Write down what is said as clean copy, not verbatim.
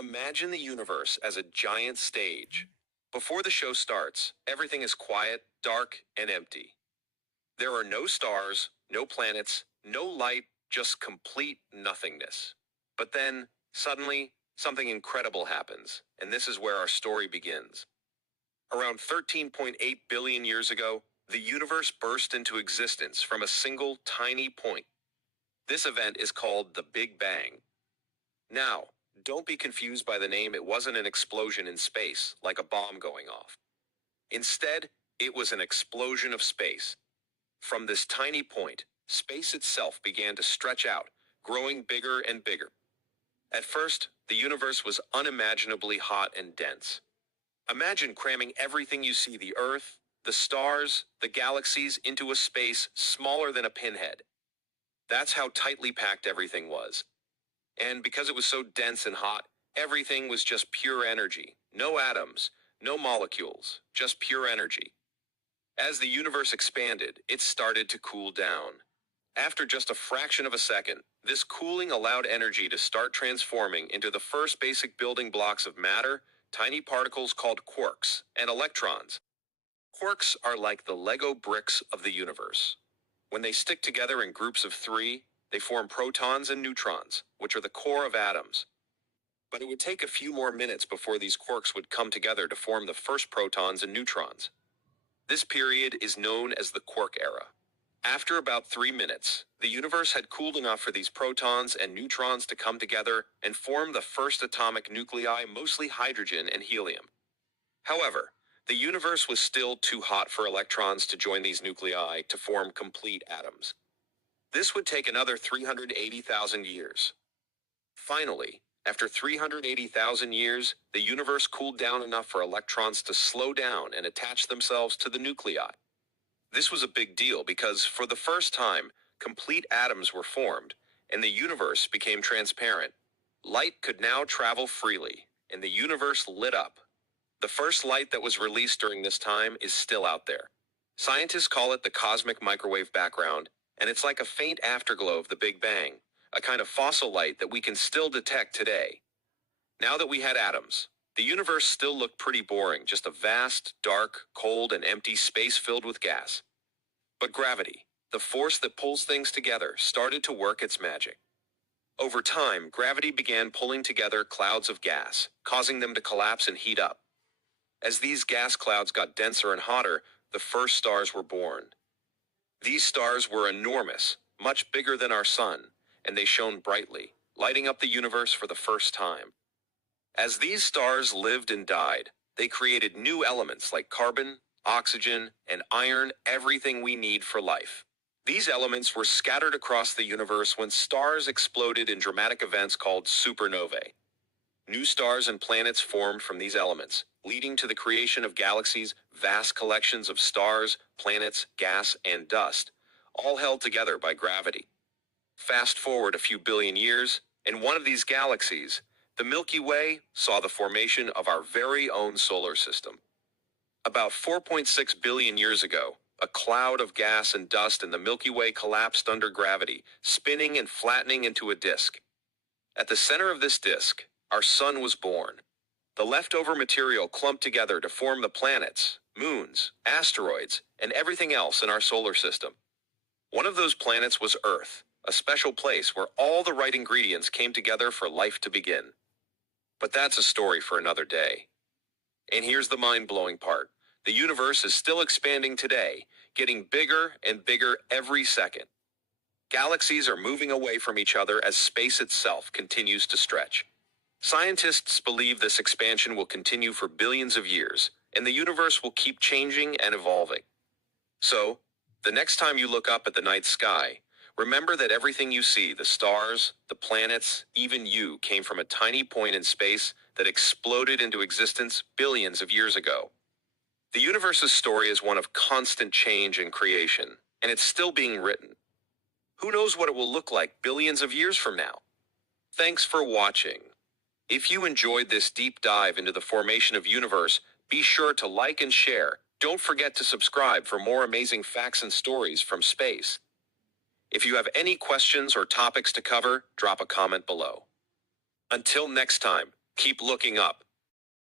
Imagine the universe as a giant stage. Before the show starts, everything is quiet, dark, and empty. There are no stars, no planets, no light, just complete nothingness. But then, suddenly, something incredible happens, and this is where our story begins. Around 13.8 billion years ago, the universe burst into existence from a single tiny point. This event is called the Big Bang. Now, don't be confused by the name. It wasn't an explosion in space, like a bomb going off. Instead, it was an explosion of space. From this tiny point, space itself began to stretch out, growing bigger and bigger. At first, the universe was unimaginably hot and dense. Imagine cramming everything you see, the Earth, the stars, the galaxies, into a space smaller than a pinhead. That's how tightly packed everything was. And because it was so dense and hot, everything was just pure energy. No atoms, no molecules, just pure energy. As the universe expanded, it started to cool down. After just a fraction of a second, this cooling allowed energy to start transforming into the first basic building blocks of matter, tiny particles called quarks, and electrons. Quarks are like the Lego bricks of the universe. When they stick together in groups of three, they form protons and neutrons, which are the core of atoms. But it would take a few more minutes before these quarks would come together to form the first protons and neutrons. This period is known as the quark era. After about 3 minutes, the universe had cooled enough for these protons and neutrons to come together and form the first atomic nuclei, mostly hydrogen and helium. However, the universe was still too hot for electrons to join these nuclei to form complete atoms. This would take another 380,000 years. Finally, after 380,000 years, the universe cooled down enough for electrons to slow down and attach themselves to the nuclei. This was a big deal because, for the first time, complete atoms were formed, and the universe became transparent. Light could now travel freely, and the universe lit up. The first light that was released during this time is still out there. Scientists call it the cosmic microwave background, and it's like a faint afterglow of the Big Bang, a kind of fossil light that we can still detect today. Now that we had atoms, the universe still looked pretty boring, just a vast, dark, cold, and empty space filled with gas. But gravity, the force that pulls things together, started to work its magic. Over time, gravity began pulling together clouds of gas, causing them to collapse and heat up. As these gas clouds got denser and hotter, the first stars were born. These stars were enormous, much bigger than our sun, and they shone brightly, lighting up the universe for the first time. As these stars lived and died, they created new elements like carbon, oxygen, and iron, everything we need for life. These elements were scattered across the universe when stars exploded in dramatic events called supernovae. New stars and planets formed from these elements, leading to the creation of galaxies, vast collections of stars, planets, gas, and dust, all held together by gravity. Fast forward a few billion years, and one of these galaxies, the Milky Way, saw the formation of our very own solar system. About 4.6 billion years ago, a cloud of gas and dust in the Milky Way collapsed under gravity, spinning and flattening into a disk. At the center of this disk, our sun was born. The leftover material clumped together to form the planets, moons, asteroids, and everything else in our solar system. One of those planets was Earth, a special place where all the right ingredients came together for life to begin. But that's a story for another day. And here's the mind-blowing part. The universe is still expanding today, getting bigger and bigger every second. Galaxies are moving away from each other as space itself continues to stretch. Scientists believe this expansion will continue for billions of years, and the universe will keep changing and evolving. So, the next time you look up at the night sky, remember that everything you see, the stars, the planets, even you, came from a tiny point in space that exploded into existence billions of years ago. The universe's story is one of constant change and creation, and it's still being written. Who knows what it will look like billions of years from now? Thanks for watching. If you enjoyed this deep dive into the formation of universe, be sure to like and share. Don't forget to subscribe for more amazing facts and stories from space. If you have any questions or topics to cover, drop a comment below. Until next time, Keep looking up.